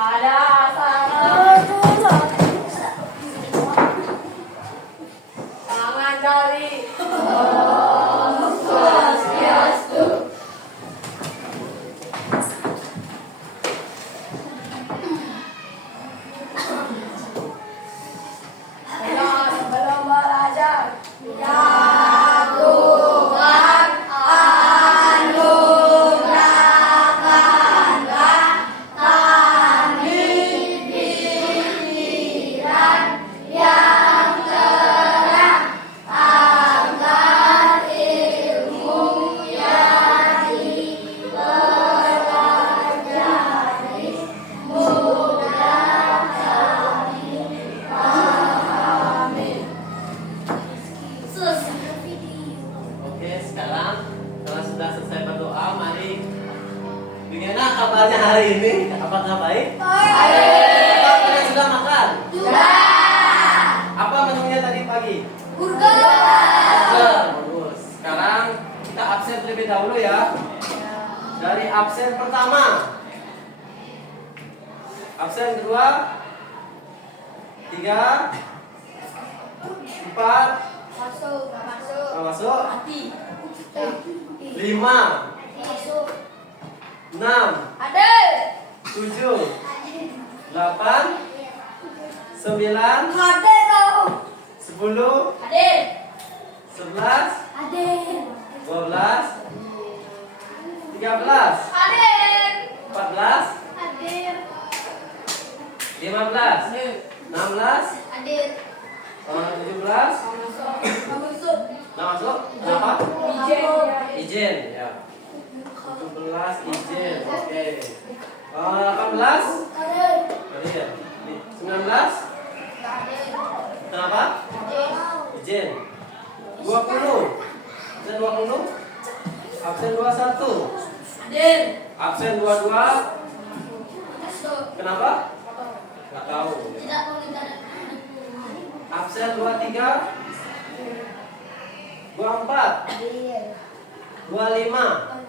Ada sana. Tangan jari. Swastiastu. Sebelum belajar, Tuhan anugerahkanlah kami pikiran yang terang agar ilmu yang dipelajari mudah kami pahami. Oke, sekarang kalau sudah selesai berdoa, mari bagaimana kabarnya hari ini? Apakah baik? Baik. Apa kalian sudah makan? Sudah. Apa menunya tadi pagi? Burger. Bagus. Sekarang kita absen terlebih dahulu ya. Dari absen pertama, absen kedua, 3, 4, Masuk. masuk, Mati. 5, Masuk. 6, Ada. 7, 8, 9, Ada tau. 10, Ada. 11, Ada. 12, 13, Ada. 14, Ada. 15, 16, Ada. 17. Masuk. Nah, masuk. Apa? Izin. Izin ya. 17 izin. Oke. 18 tadi ya. 19 kenapa? Izin. 20 absen 20 absen 21 Adil. absen 22 Masuk. kenapa? Nggak tahu. Tidak boleh ada. Absen 23 24 Adil. 25.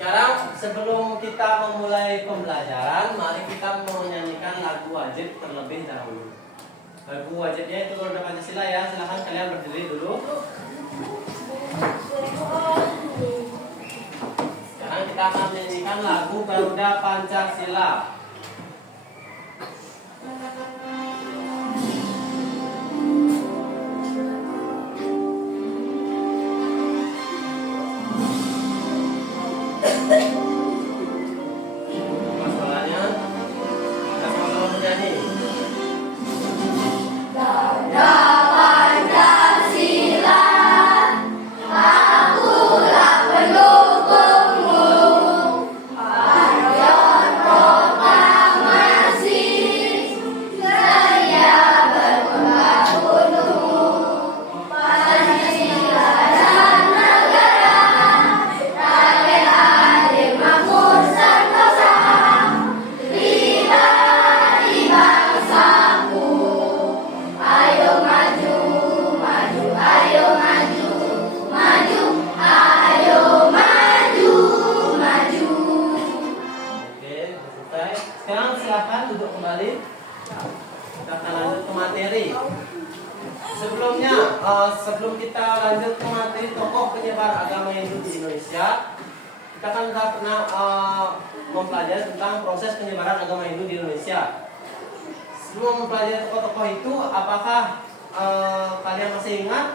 Sekarang sebelum kita memulai pembelajaran, mari kita menyanyikan lagu wajib terlebih dahulu. Lagu wajibnya itu Garuda Pancasila ya. Silahkan kalian berdiri dulu. Sekarang kita akan menyanyikan lagu Garuda Pancasila. Masalahnya kita sama-sama menyanyi. Garuda Pancasila, akulah pendukungmu. Patriot proklamasi, saya berpegang gunung. Pancasila dan negara, rakyat adil makmur sentosa. Bila di bangsaku, ayo maju, maju, ayo maju, maju, ayo maju, maju. Oke, selesai. Sekarang silakan duduk kembali. Kita akan lanjut ke materi. Sebelumnya, sebelum kita lanjut ke materi tokoh penyebar agama Hindu di Indonesia, kita kan sudah pernah mempelajari tentang proses penyebaran agama Hindu di Indonesia. Sebelum mempelajari tokoh-tokoh itu, apakah kalian masih ingat?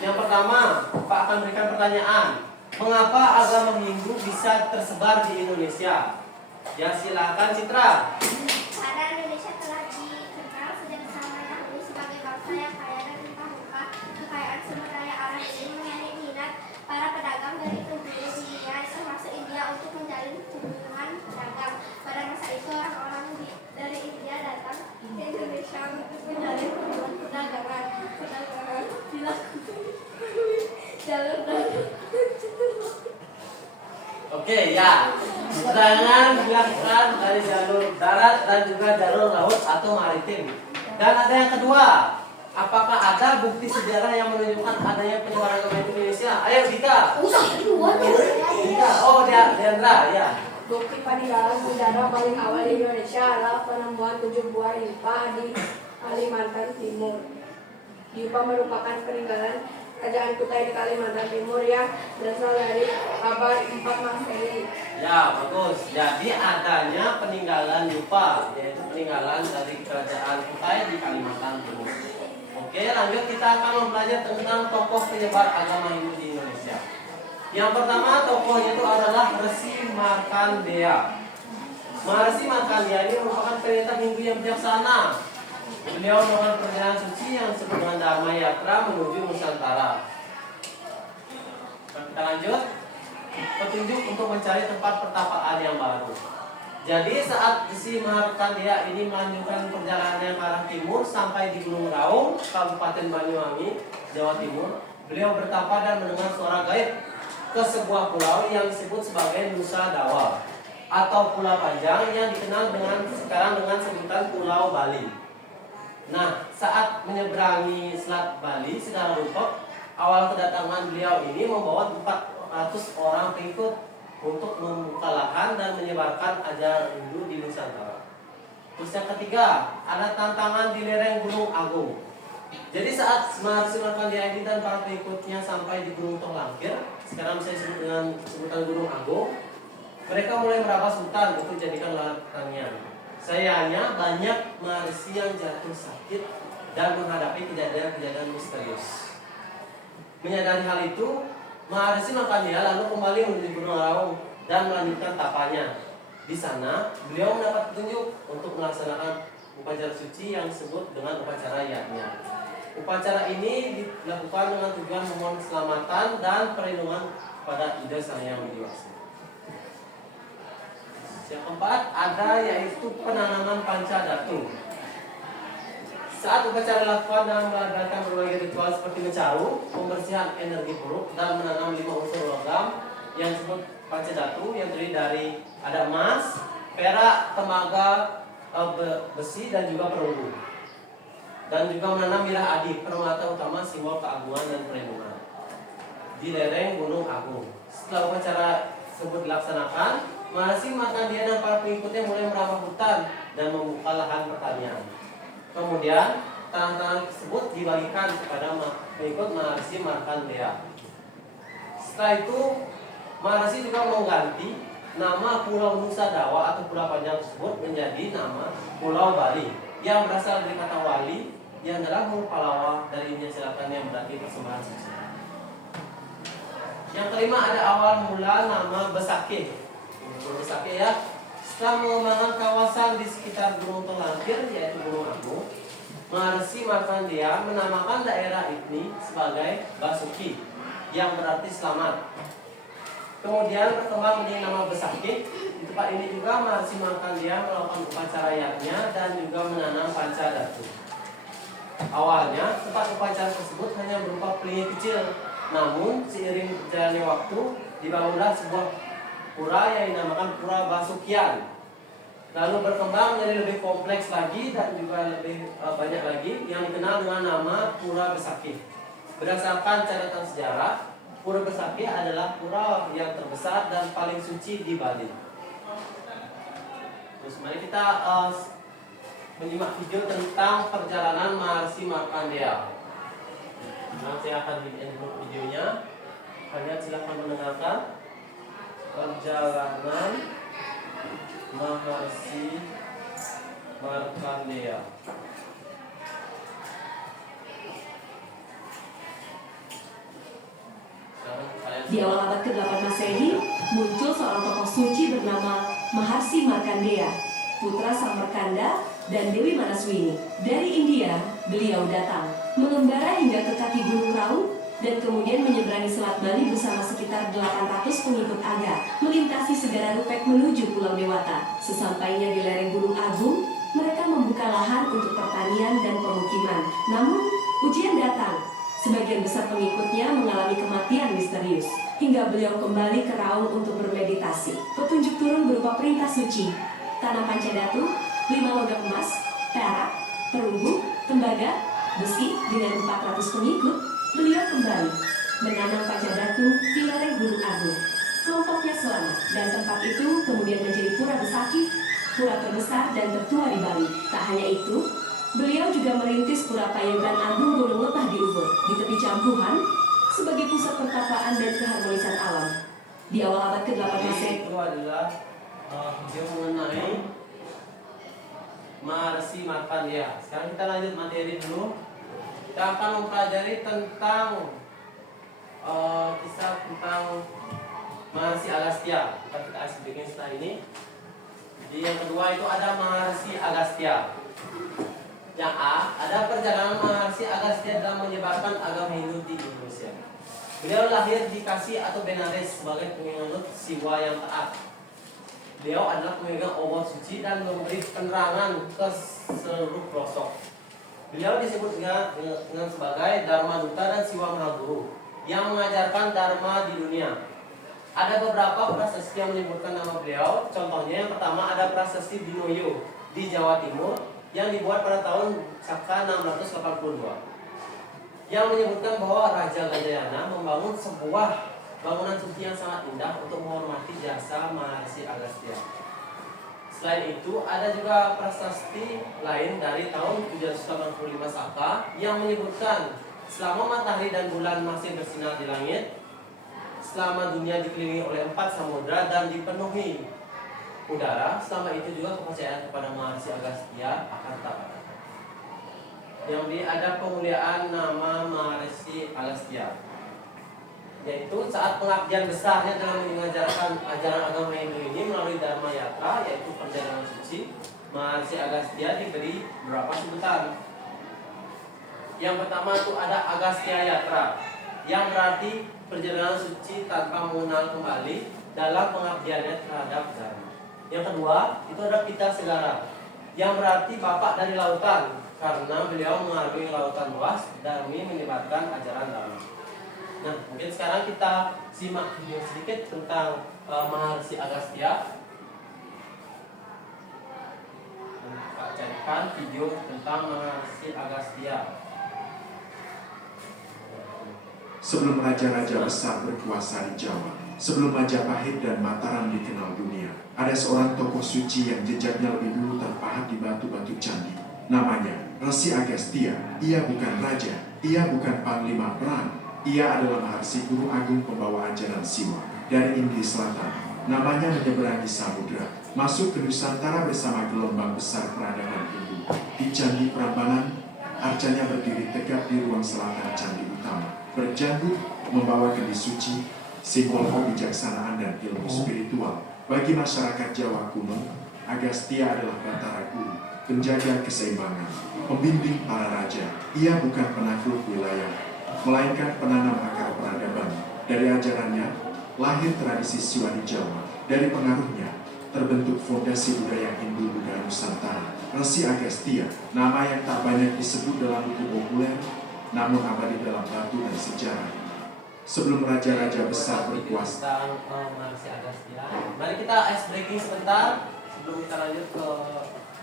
Yang pertama, Pak akan berikan pertanyaan. Mengapa agama Hindu bisa tersebar di Indonesia? Ya, silakan Citra. Karena Indonesia telah dikenal sejak zaman dahulu sebagai bangsa yang kaya dan terbuka. Kekayaan sumber daya alam ini menjadi minat para pedagang dari penjuru dunia, termasuk India, untuk menjalin hubungan dagang. Pada masa itu orang-orang dari India datang ke Indonesia untuk menjalin hubungan perdagangan. Perdagangan dilakukan melalui jalur darat. Oke, ya. Perdagangan dilakukan dari jalur darat dan juga jalur laut atau maritim. Dan ada yang kedua, apakah ada bukti sejarah yang menunjukkan adanya penyebaran agama di Indonesia? Ayo Dika. Usah duluan. Dika. Oh, Diandra, ya. Bukti peninggalan sejarah paling awal di Indonesia adalah penemuan 7 buah yupa di Kalimantan Timur. Yupa merupakan peninggalan kerajaan Kutai di Kalimantan Timur yang berasal dari abad 4 Masehi. Ya, bagus. Jadi adanya peninggalan yupa, yaitu peninggalan dari kerajaan Kutai di Kalimantan Timur. Oke, lanjut kita akan belajar tentang tokoh penyebar agama Hindu di Indonesia. Yang pertama tokohnya itu adalah Resi Markandeya. Maharishi Markandeya ini merupakan pendeta Hindu yang bijaksana. Beliau melakukan perjalanan suci yang disebut dengan Dharma Yatra menuju Nusantara. Kita lanjut. Petunjuk untuk mencari tempat pertapaan yang baru. Jadi saat Resi Markandeya ini melanjutkan perjalanannya ke arah timur sampai di Gunung Raung, Kabupaten Banyuwangi, Jawa Timur, beliau bertapa dan mendengar suara gaib ke sebuah pulau yang disebut sebagai Nusa Dawah atau Pulau Panjang yang dikenal sekarang dengan sebutan Pulau Bali. Nah, saat menyeberangi Selat Bali secara rumput, awal kedatangan beliau ini membawa 400 orang pengikut untuk membuka lahan dan menyebarkan ajaran Hindu di Nusantara. Terus yang ketiga, ada tantangan di lereng Gunung Agung. Jadi saat Maharishi Markandeya ini dan para pengikutnya sampai di Gunung Tolangkir, sekarang saya sebut dengan sebutan Gunung Agung, mereka mulai merabas hutan untuk dijadikan lahan pertanian. Sayangnya banyak Maharishi yang jatuh sakit dan menghadapi kejadian-kejadian misterius. Menyadari hal itu, Maharishi Markandeya lalu kembali menuju Gunung Raung dan melanjutkan tapanya. Di sana, beliau mendapat petunjuk untuk melaksanakan upacara suci yang disebut dengan upacara yatnya. Upacara ini dilakukan dengan tujuan memohon keselamatan dan perlindungan pada Ida Sang Hyang Widi Wasi. Yang keempat ada yaitu penanaman pancadatu. Saat upacara dilakukan dengan mengadakan berbagai ritual seperti mencaru, pembersihan energi buruk, dan menanam 5 unsur logam yang disebut pancadatu yang terdiri dari ada emas, perak, tembaga, besi dan juga perunggu. Dan juga menanam mirah adi, permata utama simbol keagungan dan perlindungan di lereng Gunung Agung. Setelah upacara tersebut dilaksanakan, Maharishi Markandeya dan para pengikutnya mulai merambah hutan dan membuka lahan pertanian. Kemudian tanah-tanah tersebut dibagikan kepada pengikut Maharishi Markandeya. Setelah itu Maharishi juga mengganti nama Pulau Nusa Dawah atau Pulau Panjang tersebut menjadi nama Pulau Bali yang berasal dari kata wali yang adalah Palawa dari India Selatan yang berarti persembahan suci. Yang kelima ada awal mula nama Besakeh. Besakeh ya. Setelah mengembangkan kawasan di sekitar Gunung Tolangkir yaitu Gunung Agung, Maharishi Markandeya menamakan daerah ini sebagai Basuki yang berarti selamat. Kemudian berkembang menjadi nama Besakeh. Di tempat ini juga Maharishi Markandeya melakukan upacara yatnya dan juga menanam pancadatu. Awalnya tempat upacara tersebut hanya berupa pelingi kecil, namun seiring berjalannya waktu dibangunlah sebuah pura yang dinamakan Pura Basukian. Lalu berkembang menjadi lebih kompleks lagi dan juga lebih banyak lagi yang dikenal dengan nama Pura Besakeh. Berdasarkan catatan sejarah, Pura Besakeh adalah pura yang terbesar dan paling suci di Bali. Terus mari kita menyimak video tentang perjalanan Maharishi Markandeya. Nah, saya akan bikin videonya. Kalian silakan mendengarkan perjalanan Maharishi Markandeya. Di awal abad ke-8 Masehi, muncul seorang tokoh suci bernama Maharishi Markandeya, putra Sang Markanda dan Dewi Manaswini. Dari India, beliau datang, mengembara hingga ke kaki Gunung Raung, dan kemudian menyeberangi Selat Bali bersama sekitar 800 pengikut Aga, melintasi Segara Rupek menuju Pulau Dewata. Sesampainya di lereng Gunung Agung, mereka membuka lahan untuk pertanian dan pemukiman. Namun, ujian datang. Sebagian besar pengikutnya mengalami kematian misterius, hingga beliau kembali ke Raung untuk bermeditasi. Petunjuk turun berupa perintah suci, tanah pancadatu, 5 logam emas, perak, perunggu, tembaga, besi dengan 400 pengikut. Beliau kembali menanam pancadatu di lereng Gunung Agung. Kelompoknya Selama, dan tempat itu kemudian menjadi pura Besakih, pura terbesar dan tertua di Bali. Tak hanya itu, beliau juga merintis pura Payagan Agung Gunung Letah di Ubud, di tepi Campuhan, sebagai pusat pertapaan dan keharmonisan alam. Di awal abad ke-8 Masehi, Itu adalah video mengenai Maharsi Markandeya. Sekarang kita lanjut materi dulu. Kita akan mempelajari tentang kisah tentang Maharsi Agastya. Kita bikin setelah ini. Jadi yang kedua itu ada Maharsi Agastya. Yang A, ada perjalanan Maharsi Agastya dalam menyebarkan agama Hindu di Indonesia. Beliau lahir di Kashi atau Benares sebagai penganut Siwa yang taat. Beliau adalah pemegang obor suci dan memberi penerangan ke seluruh pelosok. Beliau disebut dengan sebagai Dharma Duta dan Siwa Mahaguru yang mengajarkan Dharma di dunia. Ada beberapa prasasti yang menyebutkan nama beliau. Contohnya yang pertama ada prasasti Dinoyo di Jawa Timur yang dibuat pada tahun Saka 682, yang menyebutkan bahwa Raja Gajayana membangun sebuah bangunan suci yang sangat indah untuk menghormati jasa Maharsi Agastya. Selain itu, ada juga prasasti lain dari tahun 785 Saka yang menyebutkan selama matahari dan bulan masih bersinar di langit, selama dunia dikelilingi oleh 4 samudra dan dipenuhi udara, selama itu juga kepercayaan kepada Maharsi Agastya akan tetap ada. Yang ada pemuliaan nama Maharsi Agastya, yaitu saat pengabdian besarnya dalam mengajarkan ajaran agama Hindu ini melalui Dharma Yatra, yaitu perjalanan suci. Maharsi Agastya diberi beberapa sebutan. Yang pertama itu ada Agastya Yatra, yang berarti perjalanan suci tanpa mengenal kembali dalam pengabdiannya terhadap Dharma. Yang kedua itu ada Pita Segara, yang berarti bapak dari lautan, karena beliau mengarungi lautan luas demi menyebarkan ajaran Dharma. Nah, mungkin sekarang kita simak video sedikit tentang Maharsi Agastya. Kita carikan video tentang Maharsi Agastya. Sebelum raja-raja besar berkuasa di Jawa, sebelum Majapahit dan Mataram dikenal dunia, ada seorang tokoh suci yang jejaknya lebih dulu terpahat di batu-batu candi. Namanya Resi Agastya. Ia bukan raja, ia bukan panglima perang. Ia adalah Maharsi Guru Agung pembawa ajaran Siwa dari Inggris Selatan. Namanya menyeberangi samudra, masuk ke Nusantara bersama gelombang besar peradaban Hindu. Di Candi Prambanan, arcanya berdiri tegak di ruang selatan candi utama, berjanggut membawa kendi suci, simbol kebijaksanaan dan ilmu spiritual. Bagi masyarakat Jawa kuno, Agastya adalah Batara Guru, penjaga keseimbangan, pembimbing para raja. Ia bukan penakluk wilayah, melainkan penanam akar peradaban. Dari ajarannya, lahir tradisi Siwa di Jawa. Dari pengaruhnya, terbentuk fondasi budaya Hindu budaya Nusantara. Resi Agastya, nama yang tak banyak disebut dalam buku populer, namun abadi dalam batu dan sejarah. Sebelum raja-raja besar berkuasa. Tentang Maharsi Agastya. Mari kita ice breaking sebentar sebelum kita lanjut ke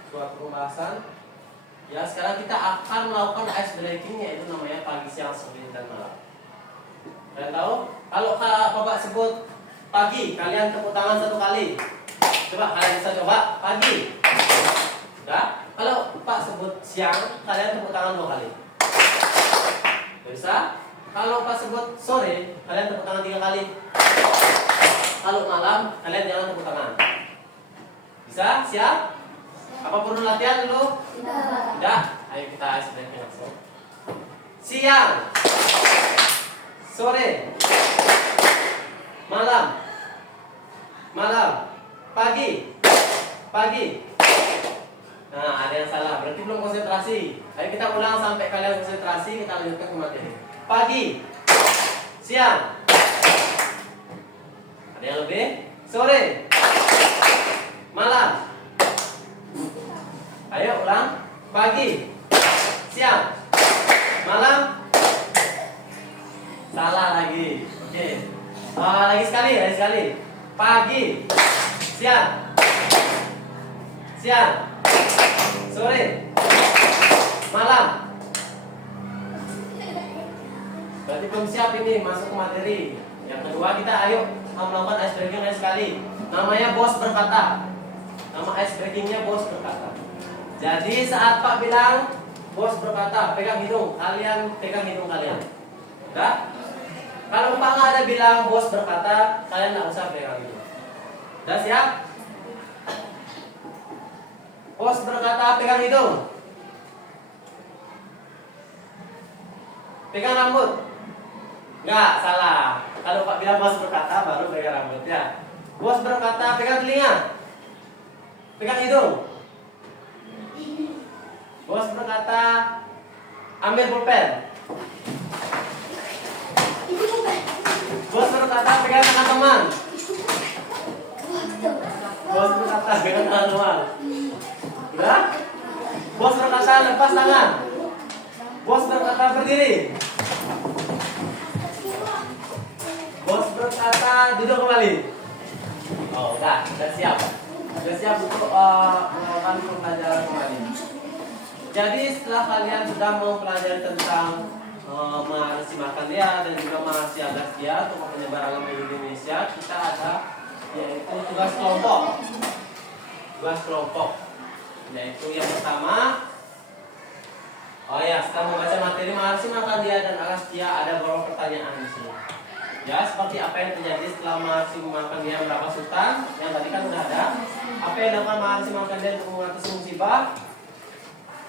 suatu pembahasan. Ya, sekarang kita akan melakukan ice breaking, yaitu namanya pagi, siang, sore, dan malam. Kalian tahu? Kalau Bapak sebut pagi, kalian tepuk tangan 1 kali. Coba kalian bisa coba pagi. Sudah? Kalau Pak sebut siang, kalian tepuk tangan 2 kali. Bisa? Kalau Pak sebut sore, kalian tepuk tangan 3 kali. Kalau malam, kalian jangan tepuk tangan. Bisa? Siap? Apa perlu latihan dulu? Tidak. Ayo kita ice breaking langsung. Siang, sore, malam, pagi. Nah, ada yang salah, berarti belum konsentrasi. Ayo kita ulang sampai kalian konsentrasi, kita lanjutkan ke materi. Pagi, siang, ada yang lebih? Sore, malam. Ayo ulang. Pagi, siang, malam. Salah lagi. Oke. Lagi sekali. Pagi, siang, sore, malam. Berarti belum siap ini masuk ke materi. Yang kedua kita ayo melakukan ice breaking lain sekali. Namanya bos berkata. Nama ice breakingnya bos berkata. Jadi saat Pak bilang bos berkata, pegang hidung. Kalian pegang hidung kalian. Udah? Kalau Pak nggak ada bilang bos berkata, kalian nggak usah pegang hidung. Udah siap? Bos berkata, pegang hidung. Pegang rambut. Enggak, salah. Kalau Pak bilang bos berkata, baru pegang rambut ya. Bos berkata, pegang telinga. Pegang hidung. Bos berkata, ambil pulpen. Bos berkata, pegang tangan teman. Bos berkata, pegang tangan teman. Udah? Bos berkata, lepas tangan. Bos berkata, berdiri. Bos berkata, duduk kembali. Oh, udah siap. Sudah siap untuk melakukan pembelajaran kembali. Jadi setelah kalian sudah mempelajari tentang Mahasi Markandeya dan juga Mahasi Agastya, tokoh penyebar agama di Indonesia, kita ada yaitu tugas kelompok. Tugas kelompok, yaitu yang pertama. Oh ya, setelah membaca materi Mahasi Markandeya dan Agastya, ada beberapa pertanyaan di sini. Ya, seperti apa yang terjadi setelah Mahasi Markandeya merapat sultan, yang tadi kan sudah ada. Apa yang dilakukan Mahasi Markandeya untuk mengatasi musibah?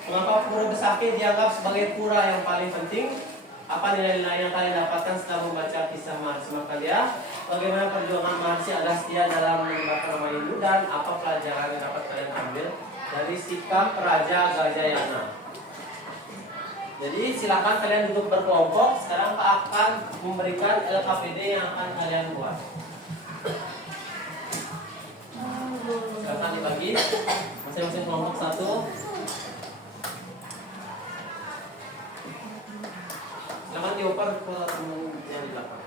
Mengapa pura Besakih dianggap sebagai pura yang paling penting? Apa nilai-nilai yang kalian dapatkan setelah membaca kisah Mahasi Markandeya? Bagaimana perjuangan Mahasi Agastya dalam menyebarkan nama Hindu, dan apa pelajaran yang dapat kalian ambil dari sikap Raja Gajayana? Jadi silakan kalian duduk berkelompok. Sekarang Pak akan memberikan LKPD yang akan kalian buat. Silakan dibagi masing-masing kelompok satu. Silakan dioper ke teman yang di belakang.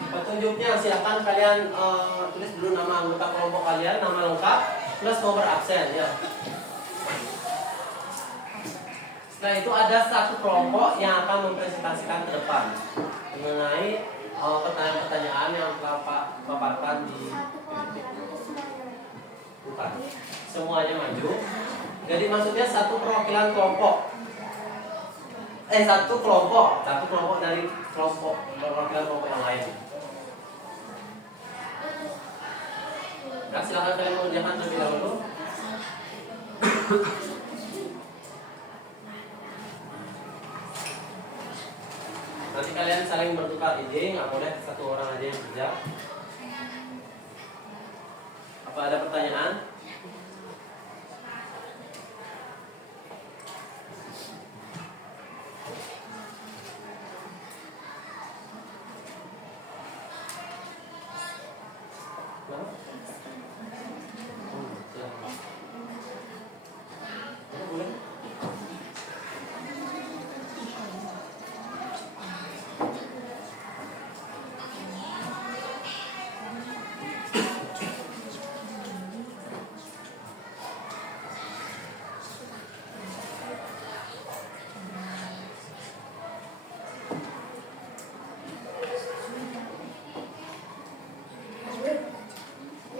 Petunjuknya silakan kalian tulis dulu nama anggota kelompok kalian, nama lengkap plus nomor absen ya. Setelah itu ada satu kelompok yang akan mempresentasikan ke depan mengenai pertanyaan-pertanyaan yang telah Pak paparkan di bukan semuanya maju. Jadi maksudnya satu perwakilan kelompok. Satu kelompok dari kelompok perwakilan kelompok yang lain. Nah, silakan kalian mengerjakan terlebih dahulu. Nanti kalian saling bertukar ide, nggak boleh satu orang aja yang kerja. Apa ada pertanyaan?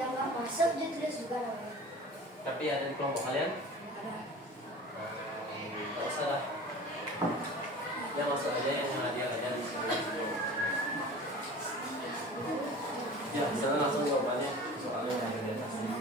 Yang nggak masuk dia tulis juga namanya. Tapi ada di kelompok kalian? Nggak usah lah. Ya masuk aja yang hadiah aja di sini. Ya, di sana langsung jawabannya soalnya yang ada di atas ini.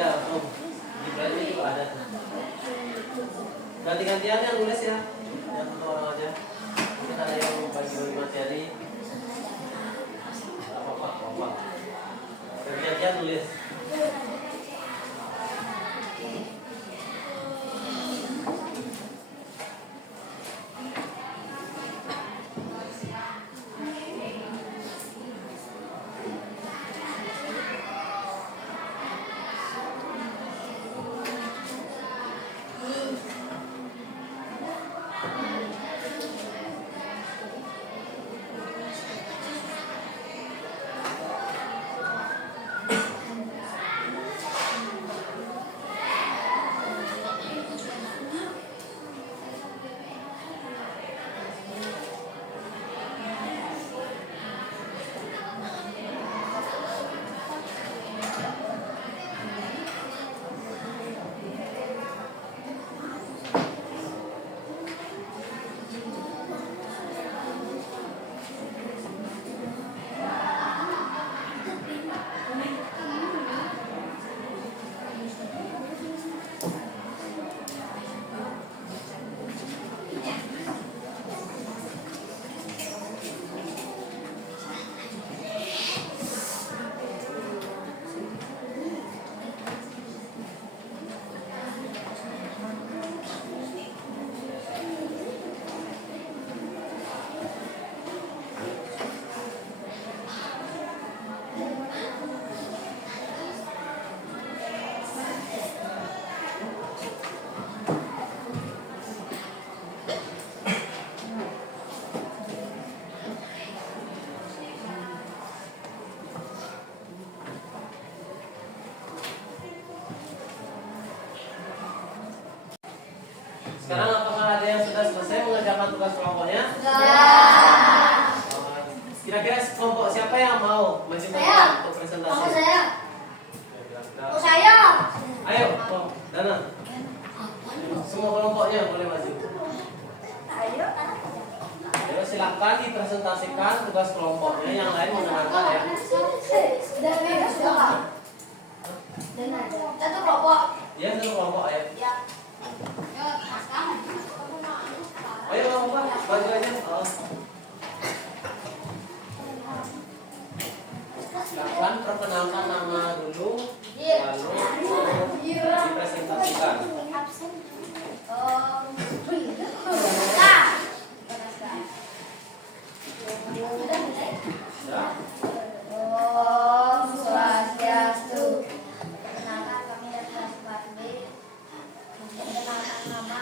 Ya, di belakang juga ada. Ganti-gantian yang nulis ya. Yang satu orang aja. Kita ada yang bagi-bagi materi. tulis. Sekarang apakah ada yang sudah selesai mengerjakan tugas kelompoknya? Sudah. Kira-kira kelompok siapa yang mau maju Saya. untuk presentasi? Mau saya. Mau saya. Ayo, Dana. Semua kelompoknya boleh maju. Ayo. Ayo silakan dipresentasikan tugas kelompoknya. Yang lain mendengarkan ya. Sudah. Satu kelompok. Ya, satu kelompok ayo. Ya. Yuk, pasang. Ayo kelompok, maju aja. Oh. Silakan perkenalkan nama dulu, lalu dipresentasikan. Ya. Om Swastiastu. Perkenalkan kami dari kelas 4B. Perkenalkan nama,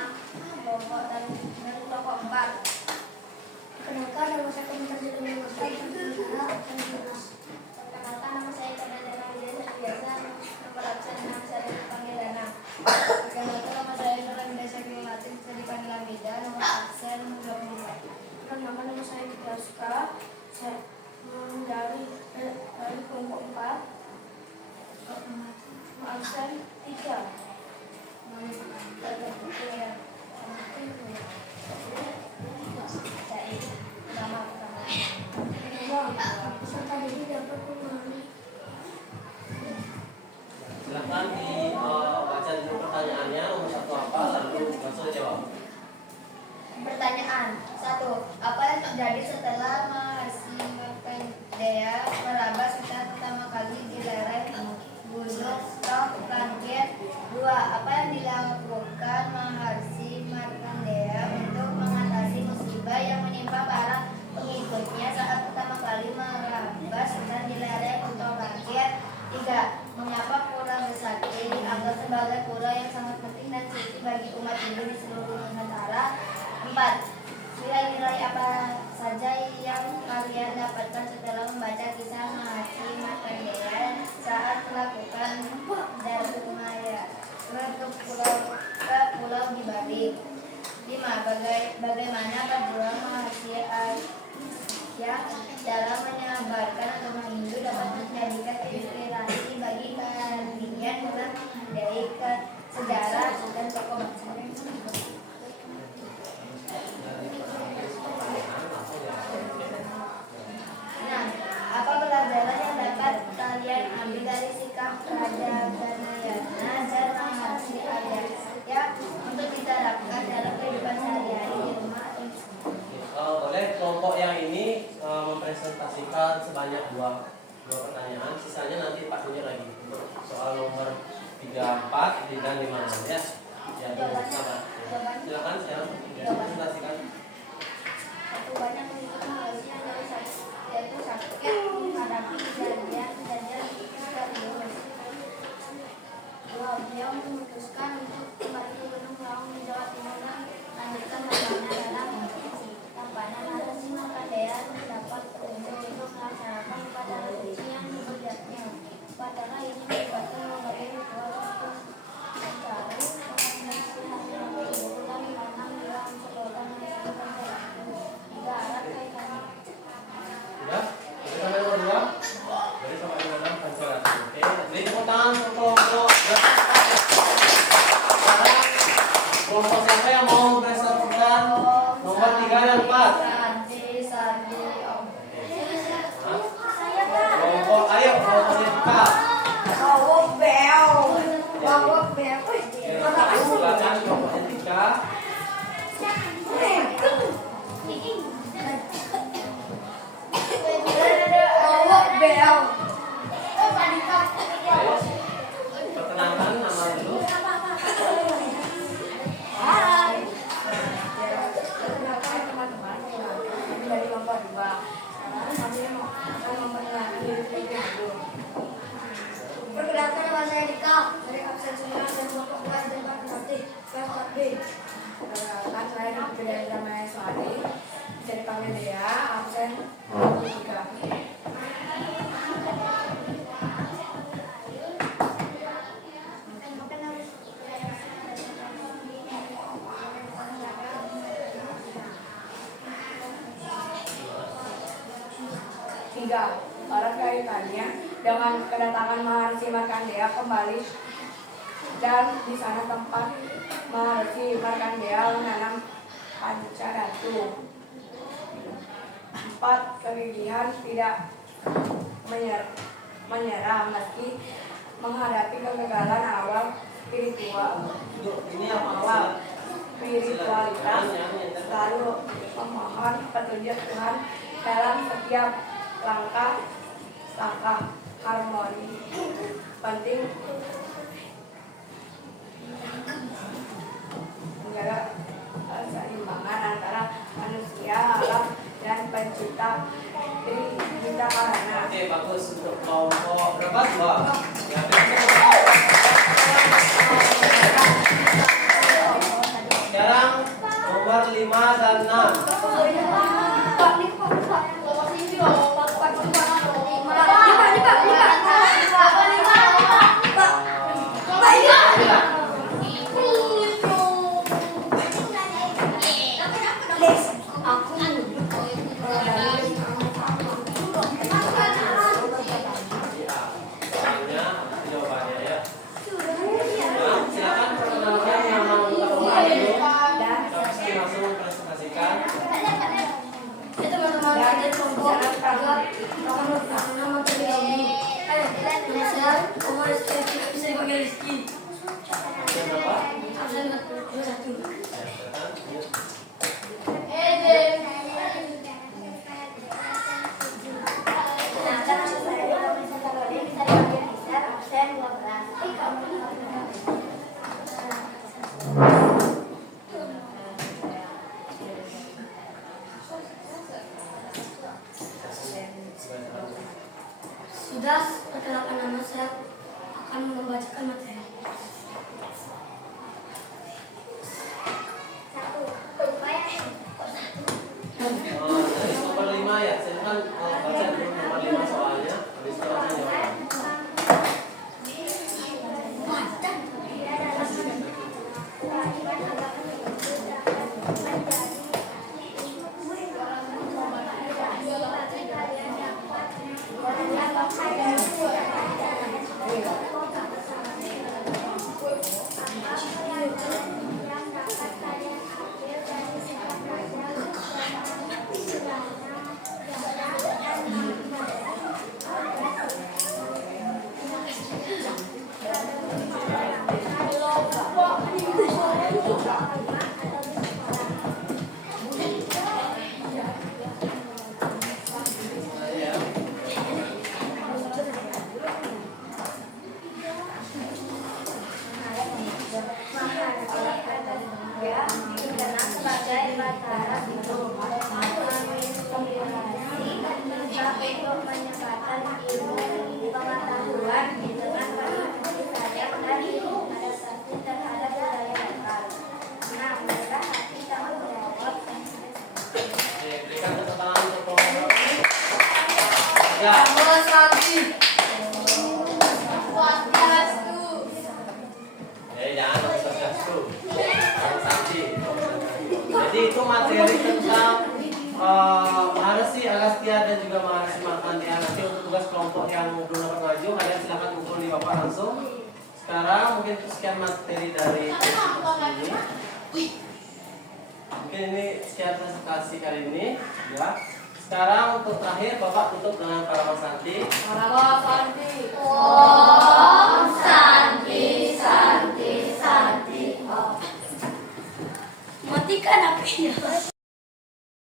kelompok dan kelompok 4. Perkenalkan nama saya Komentar Jadi Masyarakat. Perkenalkan nama saya Dana Widya Biasa. Nomor absen nama saya dipanggil Dana. Perkenalkan nama saya Nurul Desa Latin, bisa dipanggil Amida. Nomor absen 24. Perkenalkan nama saya Gita Suka. Saya dari kelompok 4. Absen 3. Silakan dibaca dulu pertanyaannya, nomor 1 apa, lalu langsung jawab. Pertanyaan 1. Apa yang terjadi setelah Mahasi Markandeya meraba hutan pertama kali di lereng Gunung Langit? 2. Apa yang dilakukan Mahasi Markandeya untuk mengatasi musibah yang menimpa para pengikutnya saat pertama kali meraba hutan di lereng Gunung Langit? 3. Mengapa pura Besakti dianggap sebagai pura yang sangat penting dan suci bagi umat Hindu di seluruh Nusantara? 4. Nilai-nilai apa saja yang kalian dapatkan setelah membaca kisah Mahasi Markandeya saat melakukan Darumaya ke pulau di Bali? 5. Bagaimana perjuangan Mahasi Arya dalam menyebarkan agama Hindu dapat menjadikan inspirasi bagi kalian dalam dari sejarah dan tokoh bangsa? Apa pelajaran yang dapat kalian ambil dari sikap Raja Ganayana dan Mahasi Arya untuk diterapkan dalam kehidupan sehari-hari di rumah atau di sekolah? Boleh kelompok yang ini mempresentasikan sebanyak 2 2 pertanyaan, sisanya nanti Pak tunjuk lagi untuk soal nomor 3, 4, dan 5 ya. Ya, sabar. Silakan saya presentasikan. Satu banyak mengikuti Malaysia yaitu sakit menghadapi kejadian serius. 2. Beliau memutuskan untuk kembali ke Gunung Raung di Jawa Timur dan melanjutkan kampanye dalam kampanye narasi Markandeya mendapat petunjuk untuk melaksanakan upacara suci yang dibuatnya. Upacara ini melibatkan berbagai ritual untuk mencari rekomendasi hasil tersebut dan menanam dalam sekolah menyusun konservasi. 3. Alat kaitannya. Ya, jadi sampai nomor 2. Jadi sampai nomor 6 konsentrasi. Oke, beri tepuk tangan untuk kelompok. Sekarang kelompok siapa yang mau mempresentasikan nomor 3 dan 4? Sandi, Om. Kelompok, ayo kelompoknya buka. Wawok bel. Wawok bel. Silakan kelompoknya 3. Wawok bel. Ayo, perkenalkan nama dulu. Hai. Perkenalkan teman-teman, kami dari kelompok 2. Sekarang kami akan memperkenalkan diri kita dulu. Perkenalkan nama saya Dika dari absen 9 dan kelompok kelas dan Partisipasi kelas 4B. Perkenalkan saya Diki dari Ramaya Suhadi. Bisa dipanggil Dea, absen 3. Orang kaitannya dengan kedatangan Maharsi Markandeya kembali dan di sana tempat Maharsi Markandeya menanam Pancadatu. 4. Kegigihan tidak menyerah meski menghadapi kegagalan awal spiritual. Ini apa awal? Spiritualitas selalu memohon petunjuk Tuhan dalam setiap langkah harmoni penting menjaga keseimbangan antara manusia, alam, dan pencipta kita karena. Oke, bagus untuk kelompok berapa? 2. Ya, sekarang nomor 5 dan 6. Sudah, perkenalkan nama saya akan membacakan materi. Dari nomor 5 ya, saya kan baca dulu nomor 5 soalnya, habis itu langsung jawab. Ya. Jangan swastiastu. Santi. Jadi itu materi tentang Maharsi Agastya dan juga Maharsi Markandeya. Nanti untuk tugas kelompok yang belum dapat maju, kalian silakan kumpul di Bapak langsung. Sekarang mungkin sekian materi dari ini. Mungkin ini sekian presentasi kali ini, ya. Sekarang untuk terakhir Bapak tutup dengan Parama Santi. Parama Santi. Om Santi, Santi, Santi. Matikan apinya.